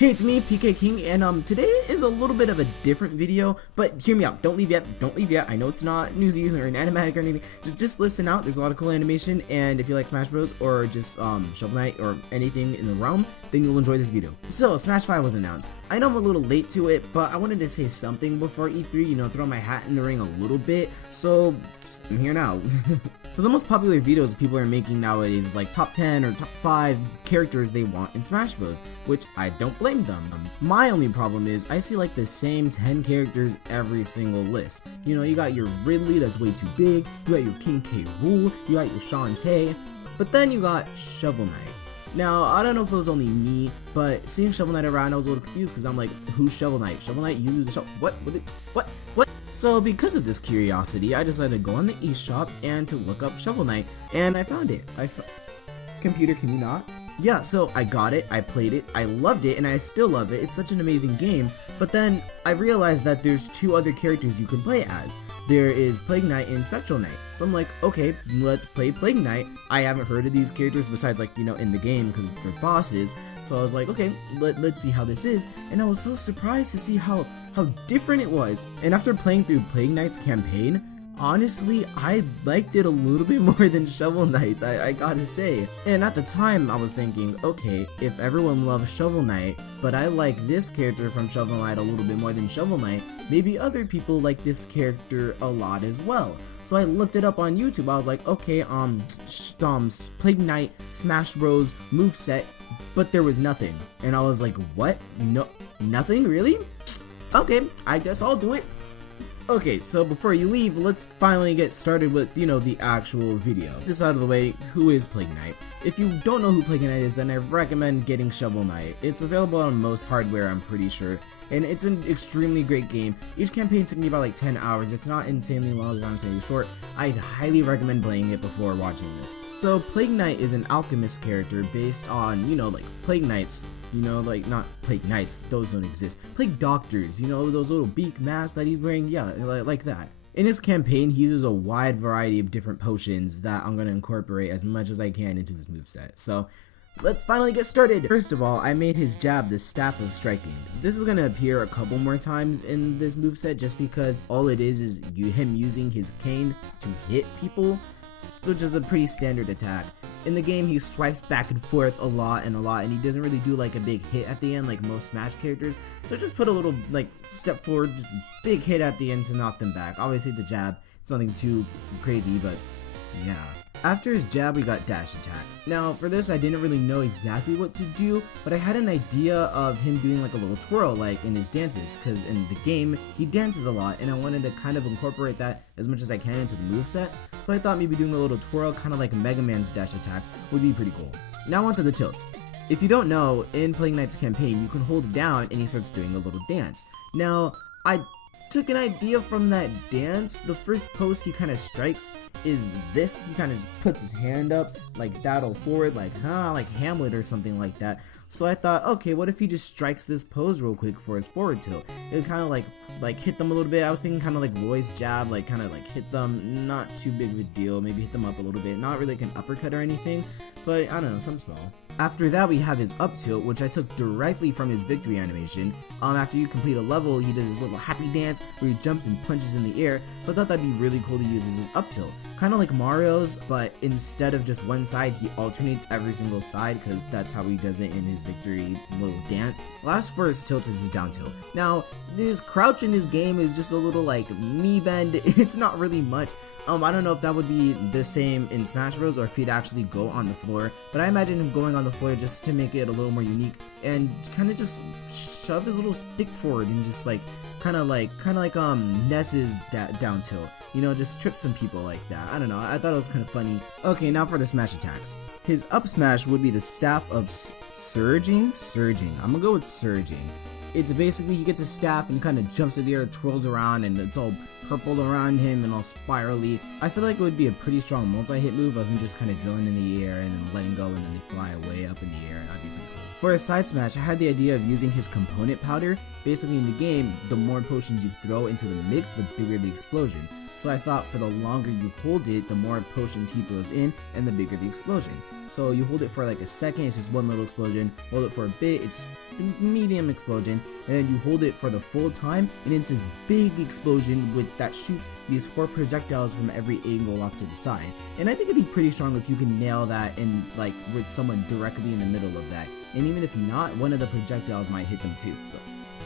Hey, it's me, PK King, and today is a little bit of a different video, but hear me out. Don't leave yet. I know it's not Newsies or an animatic or anything. Just listen out. There's a lot of cool animation, and if you like Smash Bros. Or just Shovel Knight or anything in the realm, then you'll enjoy this video. So, Smash 5 was announced. I know I'm a little late to it, but I wanted to say something before E3, you know, throw my hat in the ring a little bit, so I'm here now. So the most popular videos people are making nowadays is like top 10 or top 5 characters they want in Smash Bros, which I don't blame them. My only problem is I see like the same 10 characters every single list. You know, you got your Ridley that's way too big, you got your King K. Rool, you got your Shantae, but then you got Shovel Knight. Now, I don't know if it was only me, but seeing Shovel Knight around, I was a little confused because I'm like, who's Shovel Knight? Shovel Knight uses the shovel. What? So because of this curiosity, I decided to go on the eShop and to look up Shovel Knight, and I found it. Computer, can you not? Yeah, so I got it, I played it, I loved it, and I still love it. It's such an amazing game. But then I realized that there's 2 other characters you can play as. There is Plague Knight and Spectral Knight. So I'm like, okay, let's play Plague Knight. I haven't heard of these characters besides, like, you know, in the game because they're bosses. So I was like, okay, let's see how this is. And I was so surprised to see how different it was. And after playing through Plague Knight's campaign, honestly, I liked it a little bit more than Shovel Knight, I gotta say. And at the time, I was thinking, okay, if everyone loves Shovel Knight, but I like this character from Shovel Knight a little bit more than Shovel Knight, maybe other people like this character a lot as well. So I looked it up on YouTube. I was like, okay, Plague Knight, Smash Bros, Moveset, but there was nothing. And I was like, what? No, nothing, really? Okay, I guess I'll do it. Okay, so before you leave, let's finally get started with, you know, the actual video. This out of the way, who is Plague Knight? If you don't know who Plague Knight is, then I recommend getting Shovel Knight. It's available on most hardware, I'm pretty sure, and it's an extremely great game. Each campaign took me about like 10 hours. It's not insanely long, as I'm saying short. I'd highly recommend playing it before watching this. So Plague Knight is an alchemist character based on, you know, like Plague Knights. You know, like, not Plague Knights, those don't exist. Plague Doctors, you know, those little beak masks that he's wearing, yeah, like that. In his campaign, he uses a wide variety of different potions that I'm going to incorporate as much as I can into this moveset. So, let's finally get started! First of all, I made his jab the Staff of Striking. This is going to appear a couple more times in this moveset just because all it is him using his cane to hit people, which is a pretty standard attack. In the game, he swipes back and forth a lot, and he doesn't really do like a big hit at the end like most Smash characters, so just put a little like step forward, just big hit at the end to knock them back. Obviously it's a jab, it's nothing too crazy, but yeah. After his jab, we got dash attack. Now, for this, I didn't really know exactly what to do, but I had an idea of him doing like a little twirl, like in his dances, because in the game, he dances a lot, and I wanted to kind of incorporate that as much as I can into the moveset, so I thought maybe doing a little twirl, kind of like Mega Man's dash attack, would be pretty cool. Now onto the tilts. If you don't know, in Plague Knight's campaign, you can hold it down, and he starts doing a little dance. Now, I took an idea from that dance. The first pose he kind of strikes is this. He kind of just puts his hand up like that'll forward, like like Hamlet or something like that. So I thought, okay, what if he just strikes this pose real quick for his forward tilt? It would kind of like hit them a little bit. I was thinking kind of like Roy's jab, like kind of like hit them, not too big of a deal, maybe hit them up a little bit, not really like an uppercut or anything, but I don't know, something small. After that, we have his up tilt, which I took directly from his victory animation. After you complete a level, he does this little happy dance where he jumps and punches in the air, so I thought that'd be really cool to use as his up tilt. Kind of like Mario's, but instead of just one side, he alternates every single side, because that's how he does it in his victory little dance. Last for his tilt is his down tilt. Now, this crouch in this game is just a little like knee bend. It's not really much. I don't know if that would be the same in Smash Bros. Or if he'd actually go on the floor, but I imagine him going on the floor just to make it a little more unique and kind of just shove his little stick forward and just like kind of like Ness's down tilt. You know, just trip some people like that. I don't know, I thought it was kind of funny. Okay, now for the smash attacks. His up smash would be the Staff of Surging. I'm gonna go with Surging. It's basically he gets a staff and kind of jumps in the air, twirls around, and it's all purple around him and all spirally. I feel like it would be a pretty strong multi-hit move of him just kind of drilling in the air and then letting go, and then they fly away up in the air, and that'd be pretty cool. For a side smash, I had the idea of using his component powder. Basically in the game, the more potions you throw into the mix, the bigger the explosion. so I thought for the longer you hold it, the more potion he throws in, and the bigger the explosion. So you hold it for like a second, it's just one little explosion. Hold it for a bit, it's medium explosion, and then you hold it for the full time, and it's this big explosion that shoots these 4 projectiles from every angle off to the side. And I think it'd be pretty strong if you can nail that and like with someone directly in the middle of that. And even if not, one of the projectiles might hit them too, so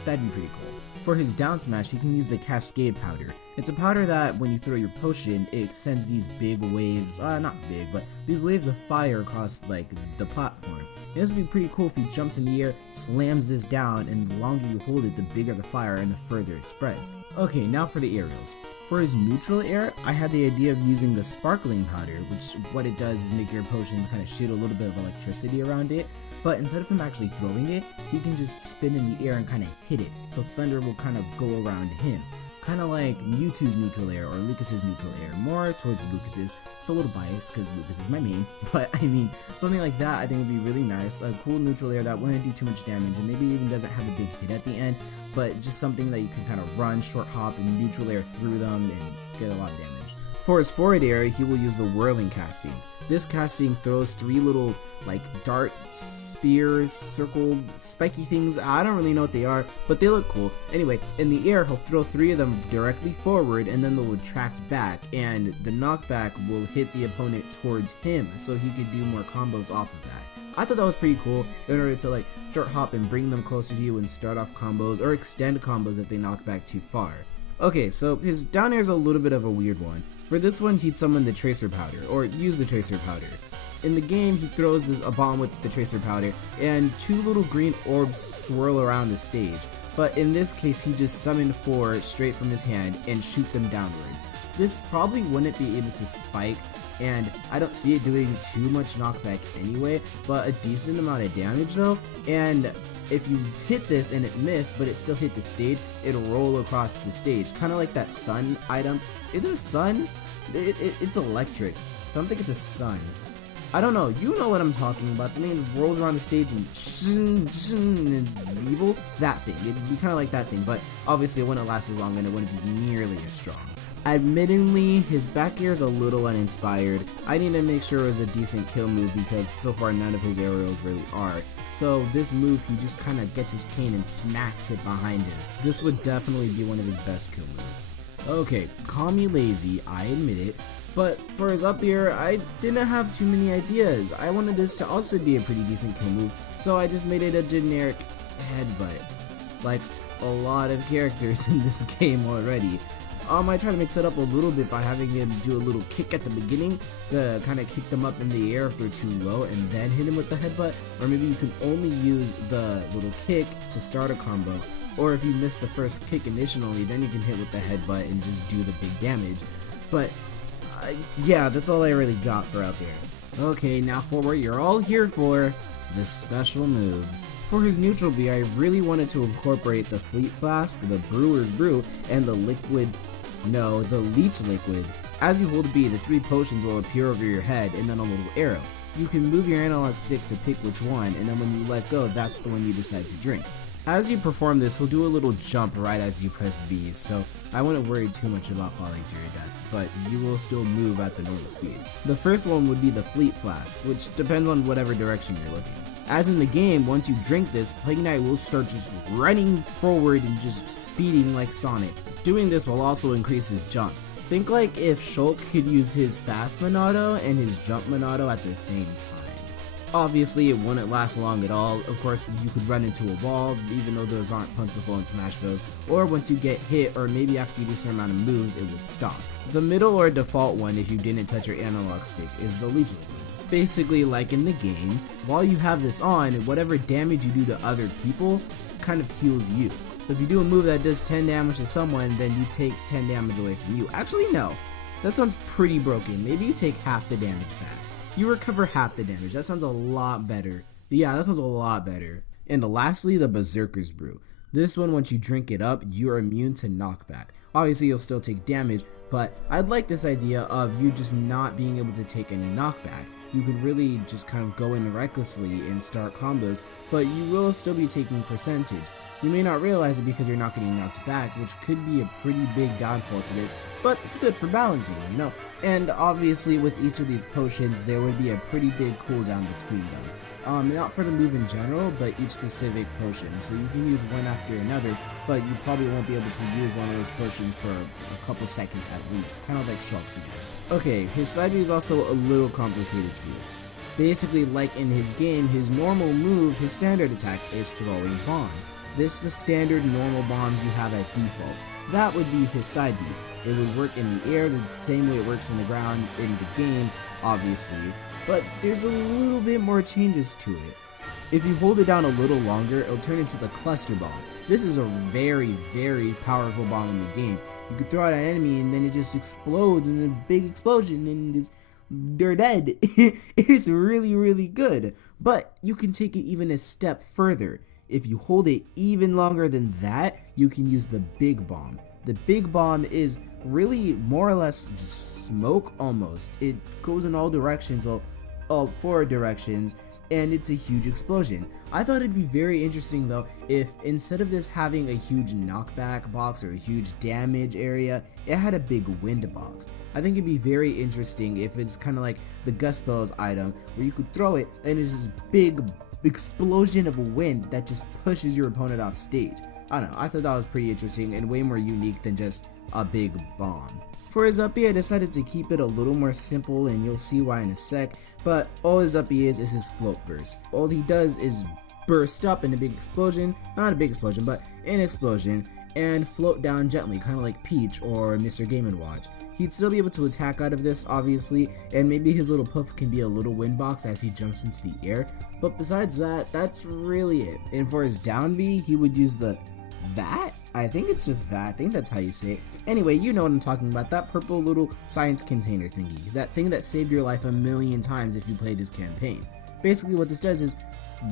that'd be pretty cool. For his down smash, he can use the Cascade Powder. It's a powder that, when you throw your potion, it sends these big waves, not big, but these waves of fire across, like, the platform. And this would be pretty cool if he jumps in the air, slams this down, and the longer you hold it, the bigger the fire and the further it spreads. Okay, now for the aerials. For his neutral air, I had the idea of using the Sparkling Powder, which what it does is make your potions kind of shoot a little bit of electricity around it. But instead of him actually throwing it, he can just spin in the air and kind of hit it, so thunder will kind of go around him. Kind of like Mewtwo's neutral air or Lucas's neutral air, more towards Lucas's. It's a little biased because Lucas is my main, but I mean, something like that I think would be really nice. A cool neutral air that wouldn't do too much damage and maybe even doesn't have a big hit at the end, but just something that you can kind of run, short hop, and neutral air through them and get a lot of damage. For his forward air, he will use the Whirling Casting. This casting throws 3 little, like, dart, spear, circle, spiky things. I don't really know what they are, but they look cool. Anyway, in the air, he'll throw 3 of them directly forward, and then they'll retract back, and the knockback will hit the opponent towards him, so he could do more combos off of that. I thought that was pretty cool in order to, like, short hop and bring them closer to you and start off combos, or extend combos if they knock back too far. Okay, so his down air is a little bit of a weird one. For this one, he'd summon the Tracer Powder, or use the Tracer Powder. In the game, he throws a bomb with the Tracer Powder, and 2 little green orbs swirl around the stage. But in this case, he just summoned 4 straight from his hand and shoot them downwards. This probably wouldn't be able to spike, and I don't see it doing too much knockback anyway, but a decent amount of damage though. And if you hit this and it missed, but it still hit the stage, it'll roll across the stage, kind of like that sun item. Is it a sun? It's electric, so I don't think it's a sun. I don't know, you know what I'm talking about. The thing that rolls around the stage and it's evil. That thing, it'd be kind of like that thing, but obviously it wouldn't last as long and it wouldn't be nearly as strong. Admittingly, his back air is a little uninspired. I need to make sure it was a decent kill move because so far none of his aerials really are. So this move, he just kind of gets his cane and smacks it behind him. This would definitely be one of his best kill moves. Okay, call me lazy, I admit it, but for his up air, I didn't have too many ideas. I wanted this to also be a pretty decent kill move, so I just made it a generic headbutt. Like a lot of characters in this game already. I try to mix it up a little bit by having him do a little kick at the beginning to kind of kick them up in the air if they're too low and then hit him with the headbutt, or maybe you can only use the little kick to start a combo, or if you miss the first kick initially, then you can hit with the headbutt and just do the big damage. But yeah, that's all I really got for out there. Okay, now for what you're all here for, the special moves. For his neutral B, I really wanted to incorporate the Fleet Flask, the Brewer's Brew, and the Leech Liquid. As you hold B, the 3 potions will appear over your head and then a little arrow. You can move your analog stick to pick which one, and then when you let go, that's the one you decide to drink. As you perform this, he'll do a little jump right as you press B, so I wouldn't worry too much about falling to your death, but you will still move at the normal speed. The first one would be the Fleet Flask, which depends on whatever direction you're looking. As in the game, once you drink this, Plague Knight will start just running forward and just speeding like Sonic. Doing this will also increase his jump. Think like if Shulk could use his fast Monado and his jump Monado at the same time. Obviously, it wouldn't last long at all. Of course, you could run into a wall, even though those aren't plentiful in Smash Bros. Or once you get hit, or maybe after you do a certain amount of moves, it would stop. The middle or default one, if you didn't touch your analog stick, is the Leech Liquid. Basically, like in the game, while you have this on, whatever damage you do to other people kind of heals you. So if you do a move that does 10 damage to someone, then you take 10 damage away from you. Actually, no. That sounds pretty broken. Maybe you take half the damage back. You recover half the damage. That sounds a lot better. Yeah, that sounds a lot better. And lastly, the Berserker's Brew. This one, once you drink it up, you're immune to knockback. Obviously you'll still take damage, but I'd like this idea of you just not being able to take any knockback. You could really just kind of go in recklessly and start combos, but you will still be taking percentage. You may not realize it because you're not getting knocked back, which could be a pretty big downfall to this, but it's good for balancing, you know? And obviously with each of these potions, there would be a pretty big cooldown between them. Not for the move in general, but each specific potion. So you can use one after another, but you probably won't be able to use one of those potions for a couple seconds at least, kind of like Shulk's move. Okay, his side B is also a little complicated too. Basically, like in his game, his normal move, his standard attack, is throwing bombs. This is the standard normal bombs you have at default. That would be his side B. It would work in the air the same way it works in the ground in the game, obviously, but there's a little bit more changes to it. If you hold it down a little longer, it'll turn into the cluster bomb. This is a very, very powerful bomb in the game. You could throw it at an enemy and then it just explodes in a big explosion and they're dead. It's really, really good, but you can take it even a step further. If you hold it even longer than that, you can use the big bomb. The big bomb is really more or less just smoke almost. It goes in all directions, well, all 4 directions, and it's a huge explosion. I thought it'd be very interesting though if instead of this having a huge knockback box or a huge damage area, it had a big wind box. I think it'd be very interesting if it's kind of like the Gust Spells item where you could throw it and it's this big explosion of wind that just pushes your opponent off stage. I don't know, I thought that was pretty interesting and way more unique than just a big bomb. For his up B, I decided to keep it a little more simple and you'll see why in a sec, but all his up B is his float burst. All he does is burst up in a big explosion, not a big explosion, but an explosion, and float down gently, kind of like Peach or Mr. Game & Watch. He'd still be able to attack out of this, obviously, and maybe his little puff can be a little wind box as he jumps into the air, but besides that, that's really it. And for his down B, he would use the VAT? I think it's just VAT, I think that's how you say it. Anyway, you know what I'm talking about, that purple little science container thingy, that thing that saved your life a million times if you played his campaign. Basically what this does is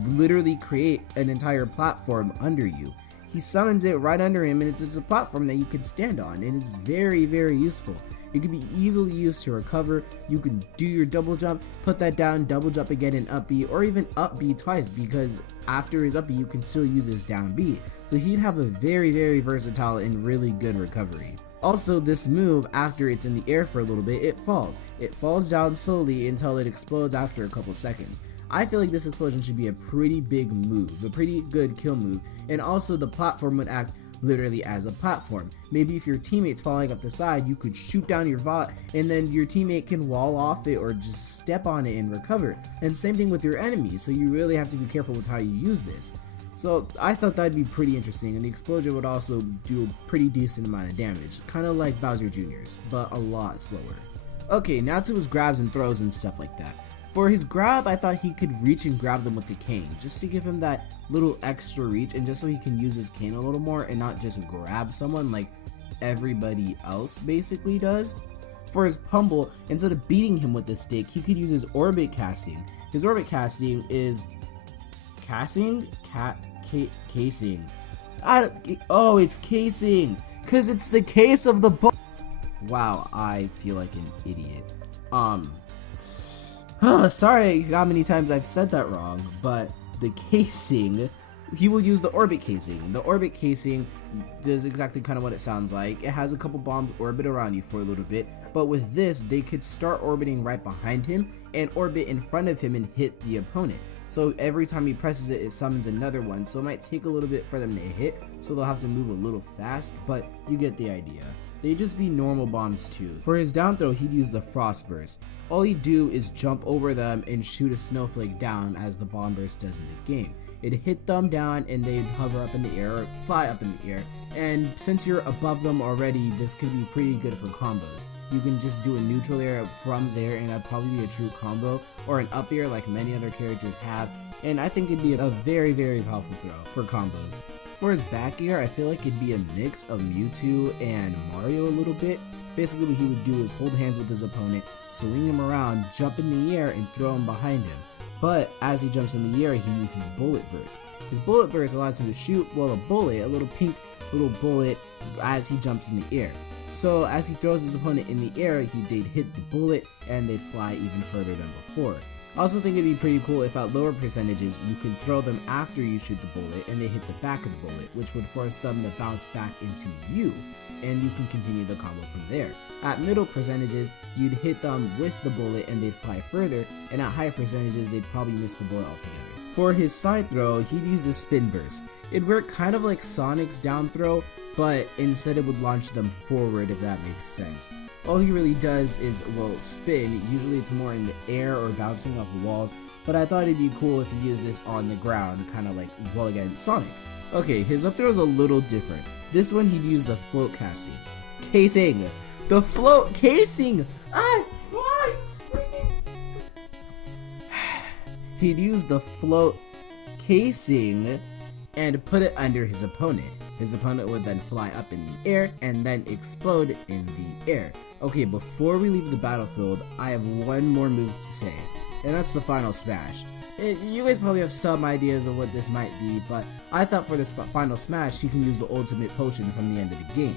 literally create an entire platform under you. He summons it right under him and it's just a platform that you can stand on, and it's very, very useful. It can be easily used to recover. You can do your double jump, put that down, double jump again in up B, or even up B twice, because after his up B you can still use his down B. So he'd have a very, very versatile and really good recovery. Also, this move, after it's in the air for a little bit, it falls. It falls down slowly until it explodes after a couple seconds. I feel like this explosion should be a pretty big move, a pretty good kill move, and also the platform would act literally as a platform. Maybe if your teammate's falling off the side, you could shoot down your VOT and then your teammate can wall off it or just step on it and recover. And same thing with your enemy, so you really have to be careful with how you use this. So I thought that'd be pretty interesting, and the explosion would also do a pretty decent amount of damage, kind of like Bowser Jr.'s, but a lot slower. Okay, now to his grabs and throws and stuff like that. For his grab, I thought he could reach and grab them with the cane, just to give him that little extra reach and just so he can use his cane a little more and not just grab someone like everybody else basically does. For his pummel, instead of beating him with the stick, he could use his orbit casting. His orbit casting is casing? Casing. Oh, it's casing, cause it's the case of the book. Wow, I feel like an idiot. Sorry how many times I've said that wrong, but the casing, he will use the orbit casing. The orbit casing does exactly kind of what it sounds like. It has a couple bombs orbit around you for a little bit, but with this, they could start orbiting right behind him and orbit in front of him and hit the opponent. So every time he presses it, it summons another one, so it might take a little bit for them to hit, so they'll have to move a little fast, but you get the idea. They'd just be normal bombs too. For his down throw, he'd use the Frost Burst. All he'd do is jump over them and shoot a snowflake down as the bomb burst does in the game. It'd hit them down and they'd hover up in the air or fly up in the air. And since you're above them already, this could be pretty good for combos. You can just do a neutral air from there and that'd probably be a true combo, or an up air like many other characters have, and I think it'd be a very, very powerful throw for combos. For his back air, I feel like it'd be a mix of Mewtwo and Mario a little bit. Basically what he would do is hold hands with his opponent, swing him around, jump in the air, and throw him behind him. But as he jumps in the air, he uses Bullet Burst. His Bullet Burst allows him to shoot, well, a little pink bullet, as he jumps in the air. So as he throws his opponent in the air, they'd hit the bullet, and they'd fly even further than before. I also think it'd be pretty cool if at lower percentages, you could throw them after you shoot the bullet, and they hit the back of the bullet, which would force them to bounce back into you, and you can continue the combo from there. At middle percentages, you'd hit them with the bullet and they'd fly further, and at higher percentages, they'd probably miss the bullet altogether. For his side throw, he'd use a Spin Burst. It'd work kind of like Sonic's down throw, but instead it would launch them forward, if that makes sense. All he really does is, well, spin. Usually it's more in the air or bouncing off walls, but I thought it'd be cool if he used this on the ground, kind of like, well, again, Sonic. Okay, his up throw is a little different. This one he'd use the float casting. Casing! The float casing! He'd use the float casing and put it under his opponent. His opponent would then fly up in the air and then explode in the air. Okay, before we leave the battlefield, I have one more move to say, and that's the Final Smash. You guys probably have some ideas of what this might be, but I thought for this Final Smash, you can use the Ultimate Potion from the end of the game.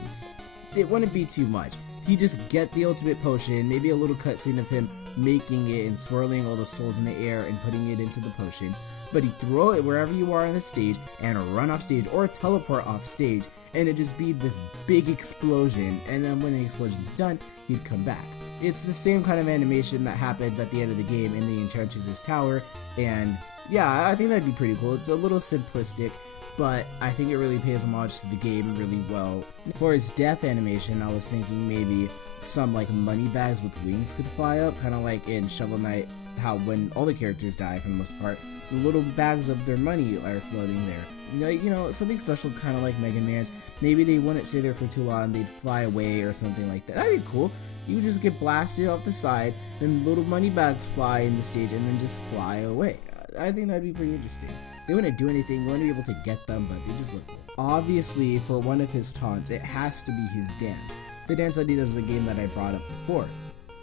It wouldn't be too much. You just get the Ultimate Potion, maybe a little cutscene of him making it and swirling all the souls in the air and putting it into the potion, but he'd throw it wherever you are on the stage and run off stage or teleport off stage, and it'd just be this big explosion, and then when the explosion's done, he'd come back. It's the same kind of animation that happens at the end of the game in the Enchantress's Tower, and yeah, I think that'd be pretty cool. It's a little simplistic, but I think it really pays homage to the game really well. For his death animation, I was thinking maybe some like money bags with wings could fly up, kind of like in Shovel Knight, how when all the characters die for the most part, the little bags of their money are floating there. You know, something special, kind of like Mega Man's. Maybe they wouldn't stay there for too long, they'd fly away or something like that. That'd be cool. You just get blasted off the side, then little money bags fly in the stage, and then just fly away. I think that'd be pretty interesting. They wouldn't do anything, you wouldn't be able to get them, but they just look cool. Obviously, for one of his taunts, it has to be his dance. The dance that he does in the game that I brought up before.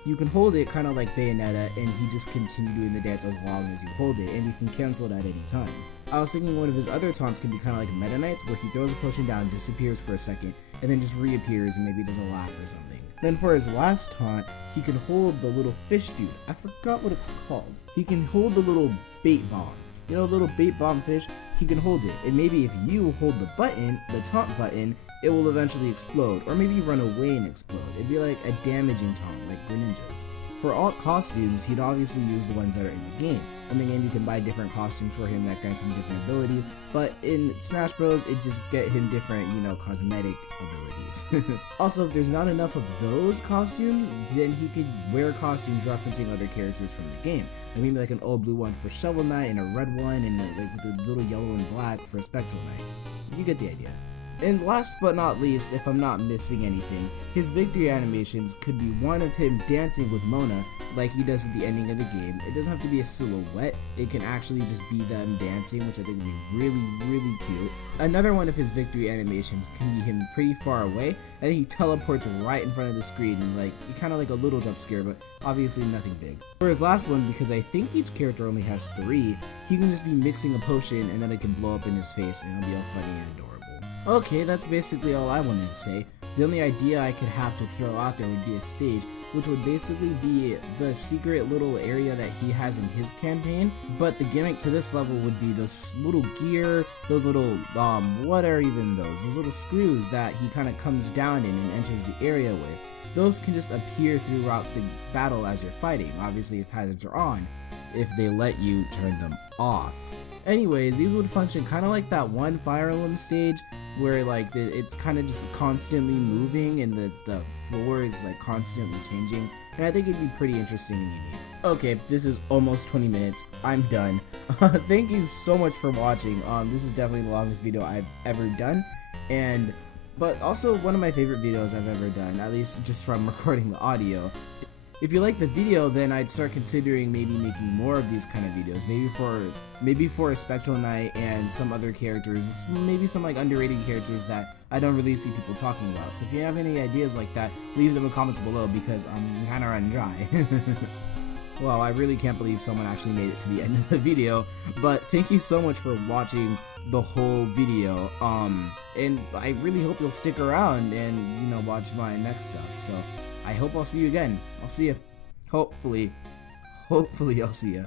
You can hold it kind of like Bayonetta, and he just continue doing the dance as long as you hold it, and you can cancel it at any time. I was thinking one of his other taunts could be kind of like Meta Knight's, where he throws a potion down, disappears for a second, and then just reappears and maybe does a laugh or something. Then for his last taunt, he can hold the little fish dude. I forgot what it's called. He can hold the little bait bomb. You know, little bait bomb fish? He can hold it, and maybe if you hold the button, the taunt button, it will eventually explode, or maybe run away and explode. It'd be like a damaging taunt, like Greninja's. For alt costumes, he'd obviously use the ones that are in the game. In the game, you can buy different costumes for him that grant him different abilities, but in Smash Bros, it just get him different, you know, cosmetic abilities. Also, if there's not enough of those costumes, then he could wear costumes referencing other characters from the game. Like maybe like an old blue one for Shovel Knight, and a red one, and like with a little yellow and black for Spectral Knight. You get the idea. And last but not least, if I'm not missing anything, his victory animations could be one of him dancing with Mona, like he does at the ending of the game. It doesn't have to be a silhouette, it can actually just be them dancing, which I think would be really, really cute. Another one of his victory animations can be him pretty far away, and he teleports right in front of the screen, and like, kind of like a little jump scare, but obviously nothing big. For his last one, because I think each character only has 3, he can just be mixing a potion, and then it can blow up in his face, and it'll be all funny and adorable. Okay, that's basically all I wanted to say. The only idea I could have to throw out there would be a stage, which would basically be the secret little area that he has in his campaign, but the gimmick to this level would be this little gear, those little, what are even those? Those little screws that he kind of comes down in and enters the area with. Those can just appear throughout the battle as you're fighting, obviously if hazards are on, if they let you turn them off. Anyways, these would function kind of like that one Fire Emblem stage, where like it's kind of just constantly moving and the floor is like constantly changing, and I think it'd be pretty interesting and unique. Okay, this is almost 20 minutes. I'm done. Thank you so much for watching. This is definitely the longest video I've ever done, but also one of my favorite videos I've ever done, at least just from recording the audio. if you like the video, then I'd start considering maybe making more of these kind of videos. Maybe for a Spectral Knight and some other characters, maybe some like underrated characters that I don't really see people talking about. So if you have any ideas like that, leave them in the comments below, because I'm kind of running dry. Well, I really can't believe someone actually made it to the end of the video, but thank you so much for watching the whole video. And I really hope you'll stick around and, you know, watch my next stuff. So I hope I'll see you again. I'll see you. Hopefully I'll see you.